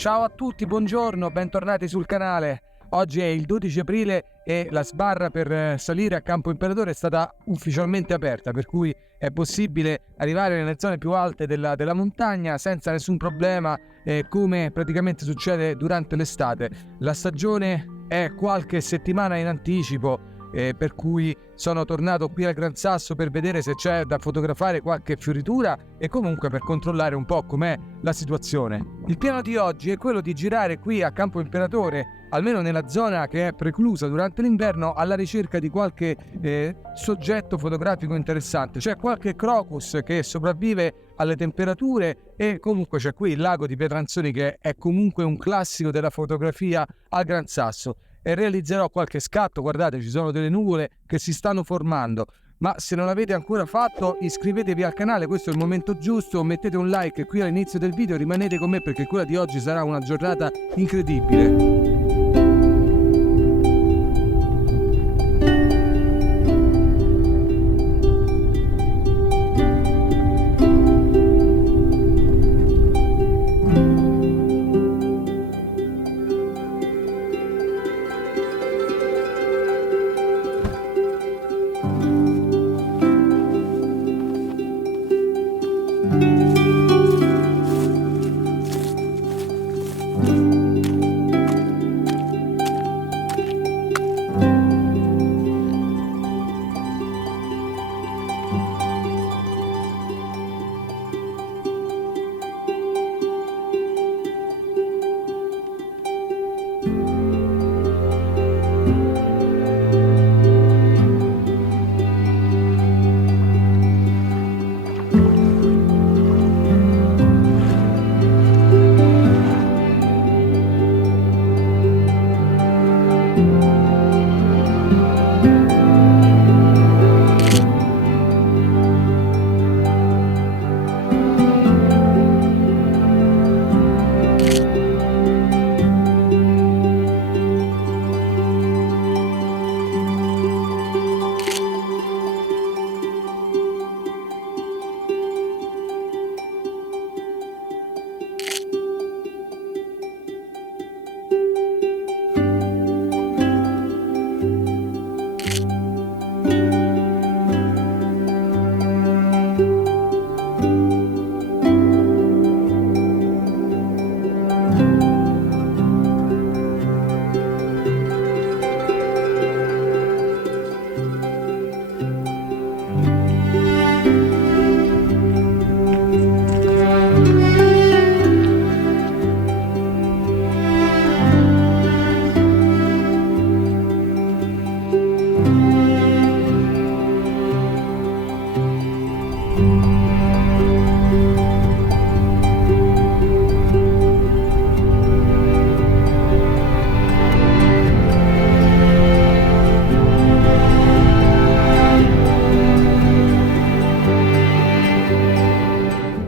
Ciao a tutti, buongiorno, bentornati sul canale. Oggi è il 12 aprile e la sbarra per salire a Campo Imperatore è stata ufficialmente aperta, per cui è possibile arrivare nelle zone più alte della montagna senza nessun problema, come praticamente succede durante l'estate. La stagione è qualche settimana in anticipo, per cui sono tornato qui al Gran Sasso per vedere se c'è da fotografare qualche fioritura e comunque per controllare un po' com'è la situazione. Il piano di oggi è quello di girare qui a Campo Imperatore, almeno nella zona che è preclusa durante l'inverno, alla ricerca di qualche soggetto fotografico interessante. C'è qualche crocus che sopravvive alle temperature e comunque c'è qui il lago di Pietranzoni, che è comunque un classico della fotografia al Gran Sasso. E realizzerò qualche scatto. Guardate, ci sono delle nuvole che si stanno formando, ma se non l'avete ancora fatto iscrivetevi al canale, questo è il momento giusto, mettete un like qui all'inizio del video, rimanete con me perché quella di oggi sarà una giornata incredibile.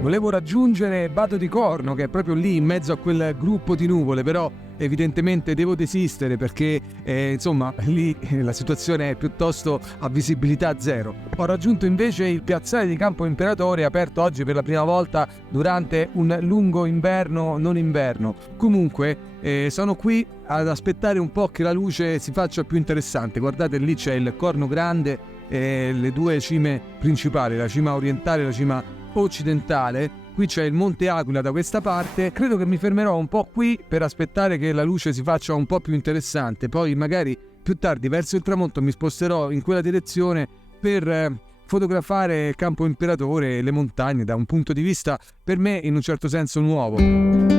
Volevo raggiungere Bato di Corno, che è proprio lì in mezzo a quel gruppo di nuvole, però evidentemente devo desistere perché insomma lì la situazione è piuttosto a visibilità zero. Ho raggiunto invece il piazzale di Campo Imperatore, aperto oggi per la prima volta durante un lungo inverno, non inverno. Comunque sono qui ad aspettare un po' che la luce si faccia più interessante. Guardate, lì c'è il Corno Grande e le due cime principali, la cima orientale e la cima occidentale. Qui c'è il Monte Aquila da questa parte. Credo che mi fermerò un po' qui per aspettare che la luce si faccia un po' più interessante, poi magari più tardi verso il tramonto mi sposterò in quella direzione per fotografare Campo Imperatore e le montagne da un punto di vista per me in un certo senso nuovo.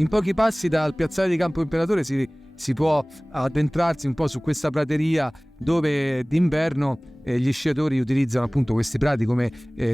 In pochi passi dal piazzale di Campo Imperatore si può addentrarsi un po' su questa prateria dove d'inverno gli sciatori utilizzano appunto questi prati come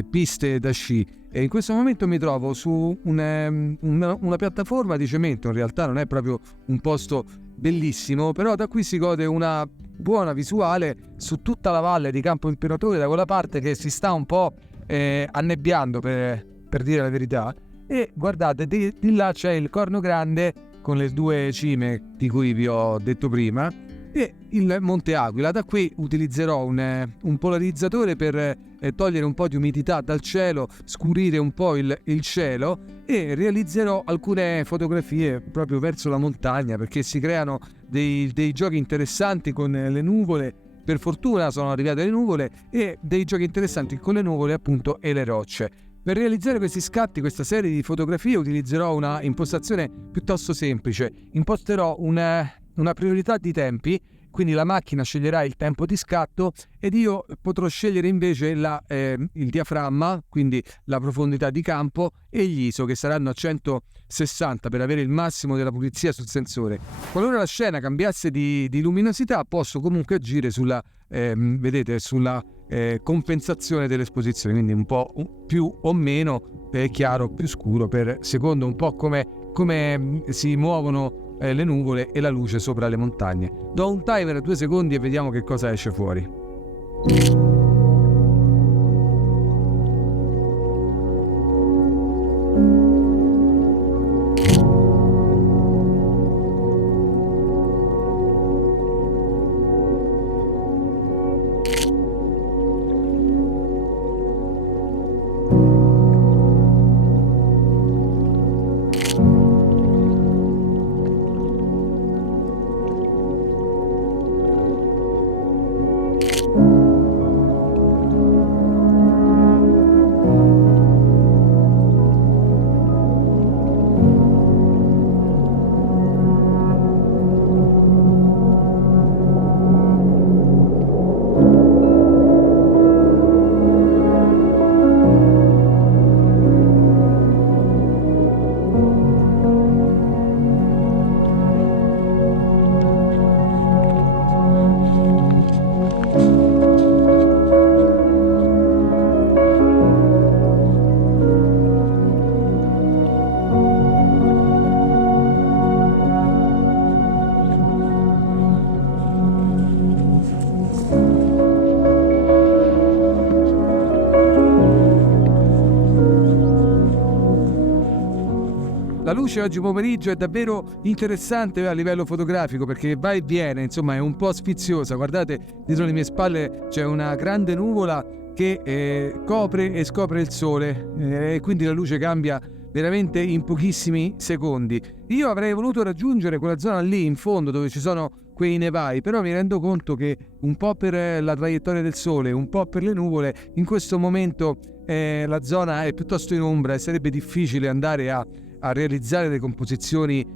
piste da sci. E in questo momento mi trovo su una piattaforma di cemento. In realtà non è proprio un posto bellissimo, però da qui si gode una buona visuale su tutta la valle di Campo Imperatore, da quella parte che si sta un po' annebbiando, per dire la verità. E guardate, di là c'è il Corno Grande con le due cime di cui vi ho detto prima, e il Monte Aquila. Da qui utilizzerò un polarizzatore per togliere un po' di umidità dal cielo, scurire un po' il cielo, e realizzerò alcune fotografie proprio verso la montagna, perché si creano dei giochi interessanti con le nuvole. Per fortuna sono arrivate le nuvole, e dei giochi interessanti con le nuvole appunto e le rocce. Per realizzare questi scatti, questa serie di fotografie, utilizzerò una impostazione piuttosto semplice. Imposterò una priorità di tempi, quindi la macchina sceglierà il tempo di scatto ed io potrò scegliere invece il diaframma, quindi la profondità di campo, e gli ISO, che saranno a 160 per avere il massimo della pulizia sul sensore. Qualora la scena cambiasse di luminosità, posso comunque agire sulla compensazione dell'esposizione, quindi un po' più o meno chiaro, più scuro, secondo un po' come si muovono le nuvole e la luce sopra le montagne. Do un timer a 2 secondi e vediamo che cosa esce fuori. La luce oggi pomeriggio è davvero interessante a livello fotografico, perché va e viene, insomma è un po' sfiziosa. Guardate, dietro le mie spalle c'è una grande nuvola che copre e scopre il sole, e quindi la luce cambia veramente in pochissimi secondi. Io avrei voluto raggiungere quella zona lì in fondo dove ci sono quei nevai, però mi rendo conto che un po' per la traiettoria del sole, un po' per le nuvole, in questo momento la zona è piuttosto in ombra e sarebbe difficile andare a realizzare le composizioni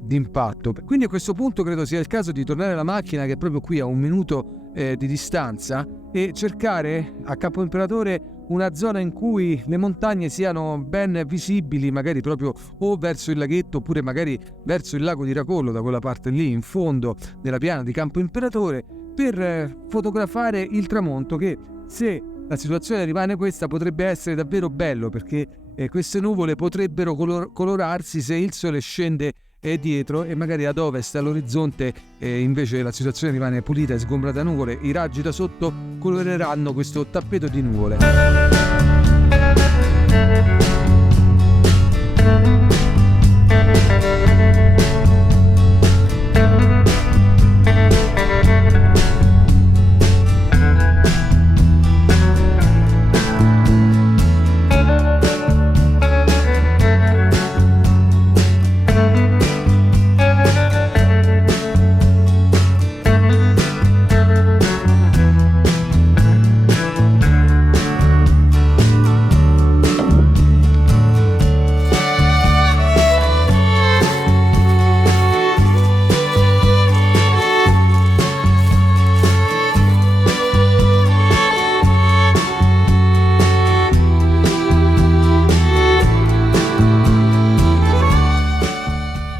d'impatto. Quindi a questo punto credo sia il caso di tornare alla macchina, che è proprio qui a 1 minuto di distanza, e cercare a Campo Imperatore una zona in cui le montagne siano ben visibili, magari proprio o verso il laghetto oppure magari verso il lago di Racollo, da quella parte lì in fondo della piana di Campo Imperatore, per fotografare il tramonto, che, se la situazione rimane questa, potrebbe essere davvero bello, perché queste nuvole potrebbero colorarsi se il sole scende dietro, e magari ad ovest, all'orizzonte, invece la situazione rimane pulita e sgombrata da nuvole. I raggi da sotto coloreranno questo tappeto di nuvole.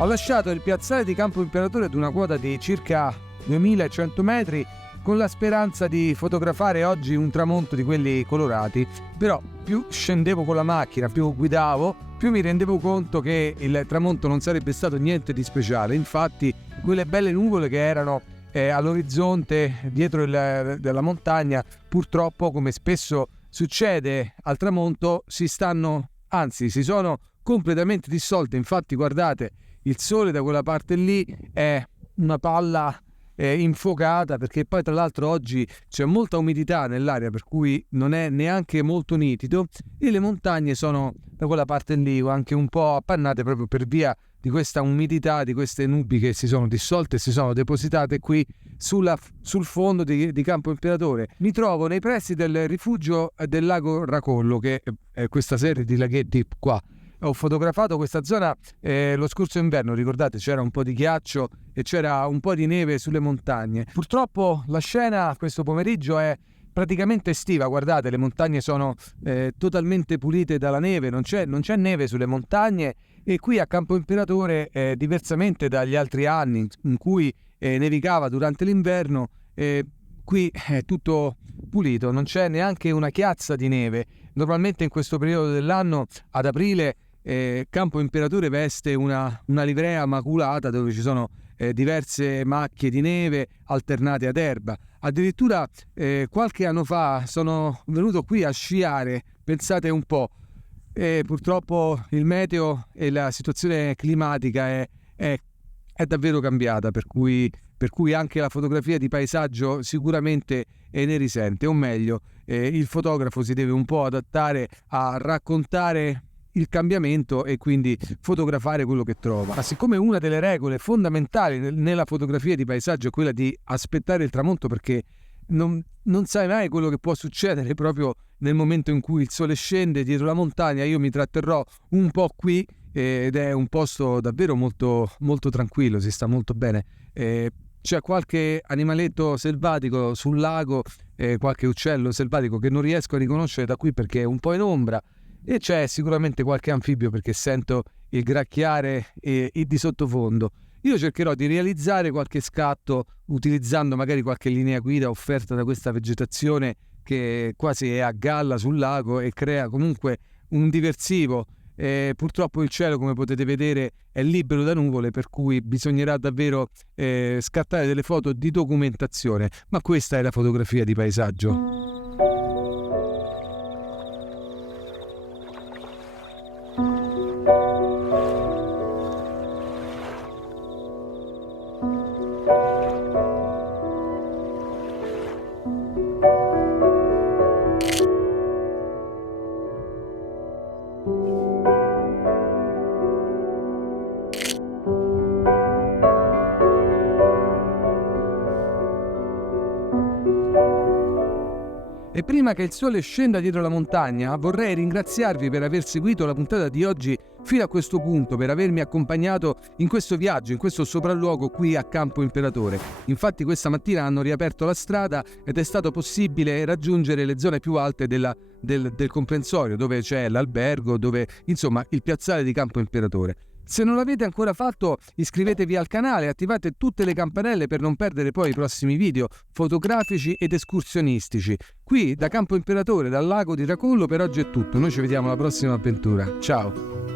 lasciato il piazzale di Campo Imperatore ad una quota di circa 2100 metri con la speranza di fotografare oggi un tramonto di quelli colorati, però più scendevo con la macchina, più guidavo, più mi rendevo conto che il tramonto non sarebbe stato niente di speciale. Infatti quelle belle nuvole che erano all'orizzonte dietro della montagna, purtroppo, come spesso succede al tramonto, si sono completamente dissolte. Infatti guardate, il sole da quella parte lì è una palla infuocata, perché poi tra l'altro oggi c'è molta umidità nell'aria, per cui non è neanche molto nitido, e le montagne sono da quella parte lì anche un po' appannate proprio per via di questa umidità, di queste nubi che si sono dissolte e si sono depositate qui sul fondo di Campo Imperatore. Mi trovo nei pressi del rifugio del lago Racollo, che è questa serie di laghetti qua. Ho fotografato questa zona lo scorso inverno, ricordate, c'era un po' di ghiaccio e c'era un po' di neve sulle montagne. Purtroppo la scena questo pomeriggio è praticamente estiva, guardate, le montagne sono totalmente pulite dalla neve, non c'è neve sulle montagne, e qui a Campo Imperatore, diversamente dagli altri anni in cui nevicava durante l'inverno, qui è tutto pulito, non c'è neanche una chiazza di neve. Normalmente in questo periodo dell'anno, ad aprile, Campo Imperatore veste una livrea maculata dove ci sono diverse macchie di neve alternate ad erba. Addirittura qualche anno fa sono venuto qui a sciare, pensate un po'. Purtroppo il meteo e la situazione climatica è davvero cambiata, per cui anche la fotografia di paesaggio sicuramente ne risente, o meglio, il fotografo si deve un po' adattare a raccontare il cambiamento e quindi fotografare quello che trova. Ma siccome una delle regole fondamentali nella fotografia di paesaggio è quella di aspettare il tramonto, perché non sai mai quello che può succedere proprio nel momento in cui il sole scende dietro la montagna, io mi tratterrò un po' qui, ed è un posto davvero molto, molto tranquillo, si sta molto bene. C'è qualche animaletto selvatico sul lago, qualche uccello selvatico che non riesco a riconoscere da qui perché è un po' in ombra, e c'è sicuramente qualche anfibio perché sento il gracchiare di sottofondo. Io cercherò di realizzare qualche scatto utilizzando magari qualche linea guida offerta da questa vegetazione che quasi è a galla sul lago e crea comunque un diversivo. Purtroppo il cielo, come potete vedere, è libero da nuvole, per cui bisognerà davvero scattare delle foto di documentazione, ma questa è la fotografia di paesaggio. E prima che il sole scenda dietro la montagna, vorrei ringraziarvi per aver seguito la puntata di oggi fino a questo punto, per avermi accompagnato in questo viaggio, in questo sopralluogo qui a Campo Imperatore. Infatti questa mattina hanno riaperto la strada ed è stato possibile raggiungere le zone più alte del comprensorio, dove c'è l'albergo, dove insomma il piazzale di Campo Imperatore. Se non l'avete ancora fatto, iscrivetevi al canale e attivate tutte le campanelle per non perdere poi i prossimi video fotografici ed escursionistici. Qui da Campo Imperatore, dal lago di Racollo, per oggi è tutto. Noi ci vediamo alla prossima avventura. Ciao!